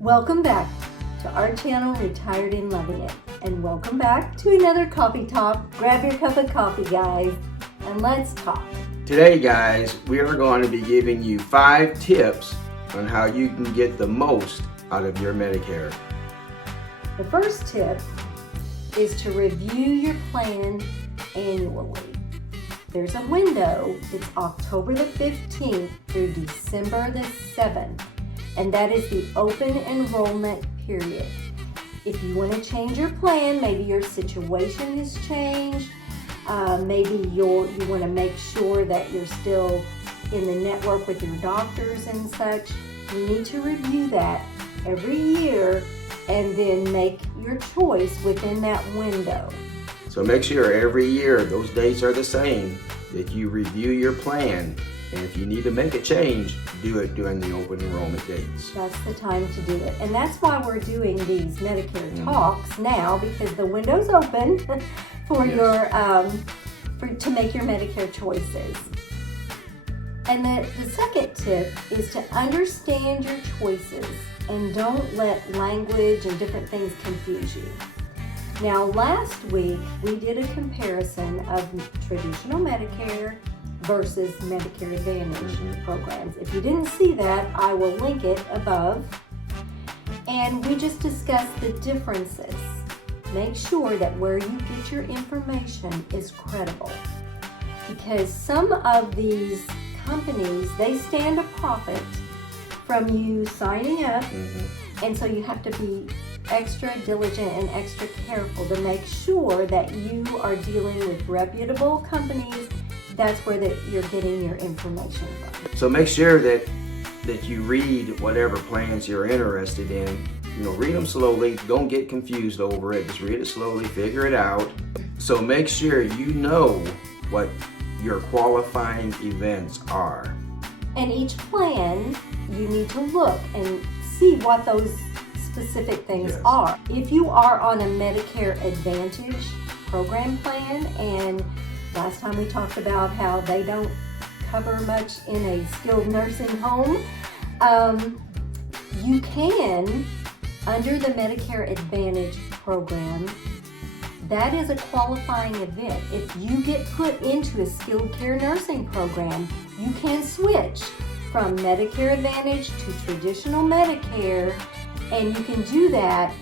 Welcome back to our channel, Retired and Loving It. And welcome back to another coffee talk. Grab your cup of coffee, guys, and let's talk. Today, guys, we are going to be giving you 5 tips on how you can get the most out of your Medicare. The first tip is to review your plan annually. There's a window. It's October the 15th through December the 7th. And that is the open enrollment period. If you want to change your plan, maybe your situation has changed, maybe you want to make sure that you're still in the network with your doctors and such, you need to review that every year and then make your choice within that window. So make sure every year those dates are the same, that you review your plan. And if you need to make a change, do it during the open enrollment dates. That's the time to do it. And that's why we're doing these Medicare talks now, because the window's open for to make your Medicare choices. And the second tip is to understand your choices and don't let language and different things confuse you. Now, last week we did a comparison of traditional Medicare versus Medicare Advantage programs. If you didn't see that, I will link it above. And we just discussed the differences. Make sure that where you get your information is credible. Because some of these companies, they stand a profit from you signing up. And so you have to be extra diligent and extra careful to make sure that you are dealing with reputable companies. That's where you're getting your information from. So make sure that you read whatever plans you're interested in. Read them slowly. Don't get confused over it. Just read it slowly, figure it out. So make sure you know what your qualifying events are. And each plan, you need to look and see what those specific things are. If you are on a Medicare Advantage program plan, and last time we talked about how they don't cover much in a skilled nursing home, you can, under the Medicare Advantage program, that is a qualifying event. If you get put into a skilled care nursing program, you can switch from Medicare Advantage to traditional Medicare, and you can do that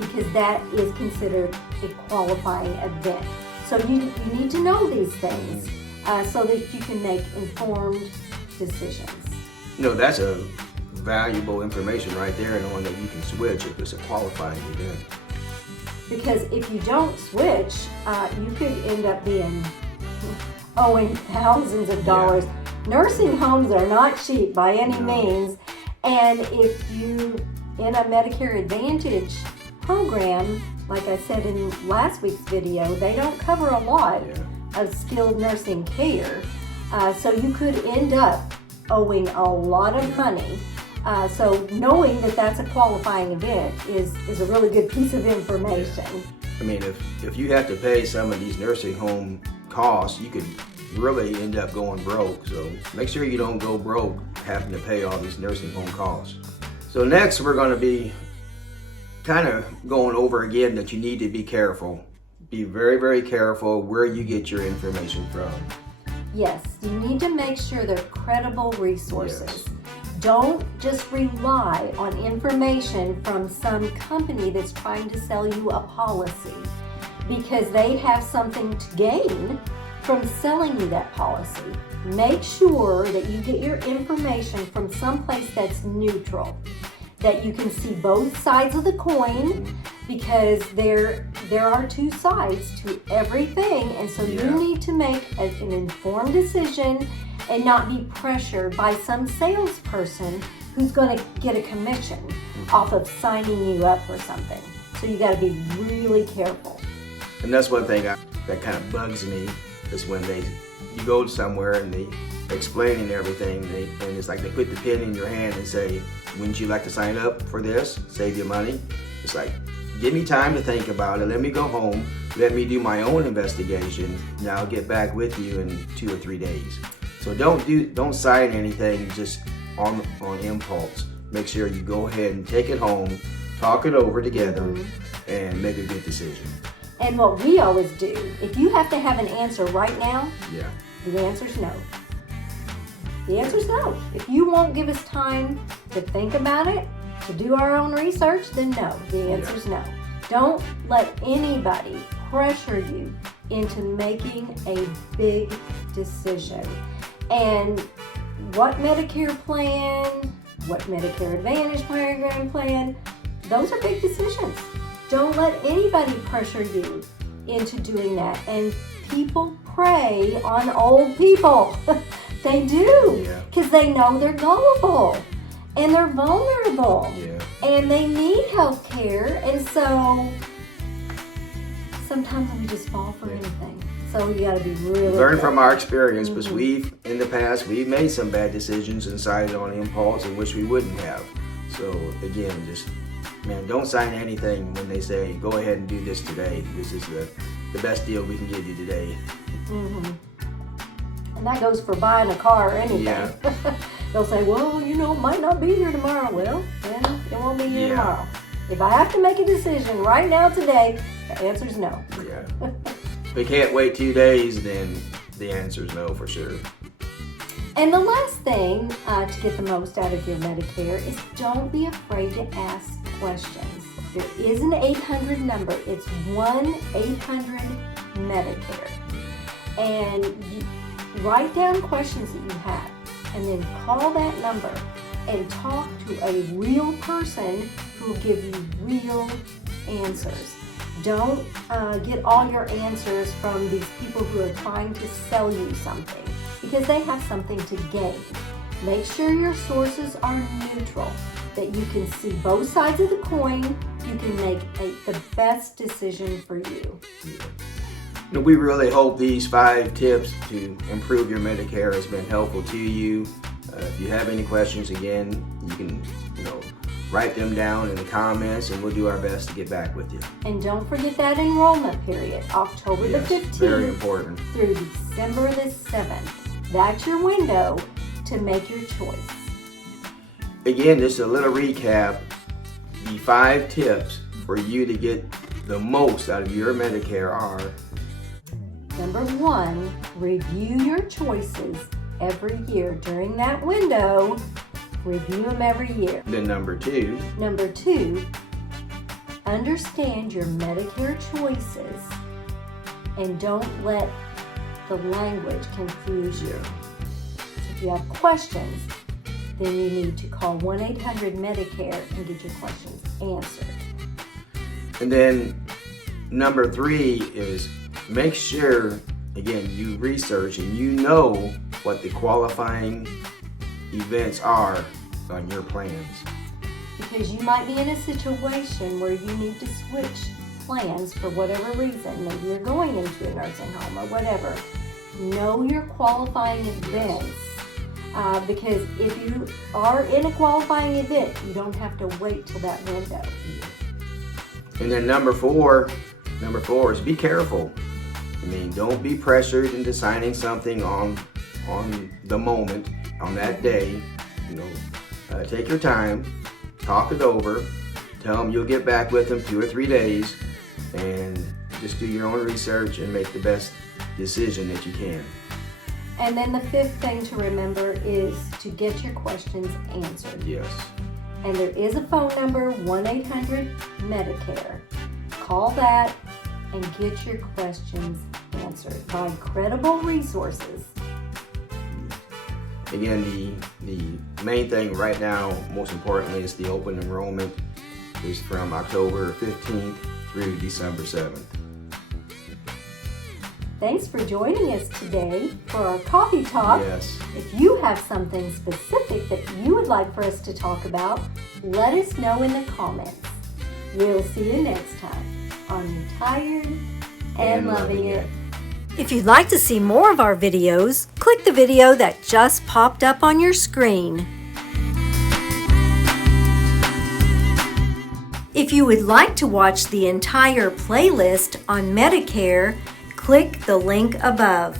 because that is considered a qualifying event. So you need to know these things so that you can make informed decisions. That's a valuable information right there, knowing that you can switch if it's a qualifying event. Because if you don't switch, you could end up owing thousands of dollars. Nursing homes are not cheap by any means, and if you in a Medicare Advantage program, like I said in last week's video, they don't cover a lot of skilled nursing care. So you could end up owing a lot of money. So knowing that that's a qualifying event is a really good piece of information. If you have to pay some of these nursing home costs, you could really end up going broke. So make sure you don't go broke having to pay all these nursing home costs. So next we're going to be kind of going over again that you need to be careful. Be very, very careful where you get your information from. Yes, you need to make sure they're credible resources. Don't just rely on information from some company that's trying to sell you a policy, because they have something to gain from selling you that policy. Make sure that you get your information from someplace that's neutral, that you can see both sides of the coin, because there are two sides to everything, and so you need to make an informed decision and not be pressured by some salesperson who's going to get a commission off of signing you up for something. So you got to be really careful. And that's one thing that kind of bugs me, is when you go somewhere and they explaining everything, and it's like they put the pen in your hand and say, wouldn't you like to sign up for this, save your money? It's like, give me time to think about it, let me go home, let me do my own investigation, and I'll get back with you in 2 or 3 days. So don't sign anything just on impulse. make sure you go ahead and take it home, talk it over together, and make a good decision. And what we always do, if you have to have an answer right now, Yeah. the answer's no. The answer's no. If you won't give us time to think about it, to do our own research, then no. The answer's no. Don't let anybody pressure you into making a big decision. And what Medicare plan, what Medicare Advantage program plan, those are big decisions. Don't let anybody pressure you into doing that. And people prey on old people. They do. Because they know they're gullible. And they're vulnerable. Yeah. And they need health care. And so sometimes we just fall for anything. So you got to be really learn careful. from our experience, because in the past, we've made some bad decisions and decided on impulse and wish we wouldn't have. So again, just, man, don't sign anything when they say, go ahead and do this today. This is the best deal we can give you today. And that goes for buying a car or anything. Yeah. They'll say, well, you know, it might not be here tomorrow. Well, then it won't be here tomorrow. If I have to make a decision right now today, the answer's no. Yeah. If they can't wait 2 days, then the answer's no for sure. And the last thing to get the most out of your Medicare is don't be afraid to ask questions. There is an 800 number. It's 1-800-Medicare. And you write down questions that you have and then call that number and talk to a real person who will give you real answers. Don't get all your answers from these people who are trying to sell you something, because they have something to gain. Make sure your sources are neutral, that you can see both sides of the coin. You can make the best decision for you. And we really hope these 5 tips to improve your Medicare has been helpful to you. If you have any questions, again, you can, write them down in the comments, and we'll do our best to get back with you. And don't forget that enrollment period, October the 15th very important. through December the 7th. That's your window to make your choice. Again, just a little recap. The 5 tips for you to get the most out of your Medicare are: Number 1, review your choices every year. During that window, review them every year. Then number 2. Number 2, understand your Medicare choices and don't let the language confuse you. If you have questions, then you need to call 1-800-Medicare and get your questions answered. And then number 3 is make sure, again, you research and you know what the qualifying events are on your plans. Because you might be in a situation where you need to switch plans for whatever reason. Maybe you're going into a nursing home or whatever. Know your qualifying events. Because if you are in a qualifying event, you don't have to wait till that window. And then number four is be careful. Don't be pressured into signing something on the moment, on that day. Take your time, talk it over, tell them you'll get back with them 2 or 3 days, and just do your own research and make the best decision that you can. And then the 5th thing to remember is to get your questions answered. Yes. And there is a phone number, 1-800-Medicare. Call that and get your questions answered by credible resources. Again, the main thing right now, most importantly, is the open enrollment is from October 15th through December 7th. Thanks for joining us today for our coffee talk. Yes. If you have something specific that you would like for us to talk about, let us know in the comments. We'll see you next time on Retired and Loving It. If you'd like to see more of our videos, click the video that just popped up on your screen. If you would like to watch the entire playlist on Medicare, click the link above.